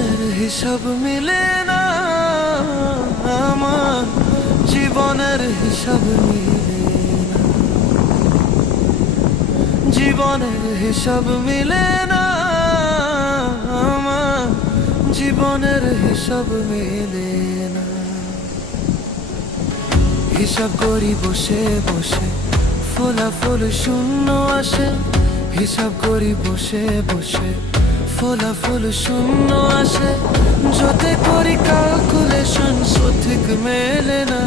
জীবনের হিসাব মিলে না, আমার জীবনের হিসাব মিলে না, জীবনের হিসাব মিলে না, আমার জীবনের হিসাব মিলে না। হিসাব করি বসে বসে, ফলাফল শূন্য আসে। হিসাব করি বসে বসে, ফলাফল শূন্য আসে। যতে করি ক্যালকুলেশন সঠিক মেলে না।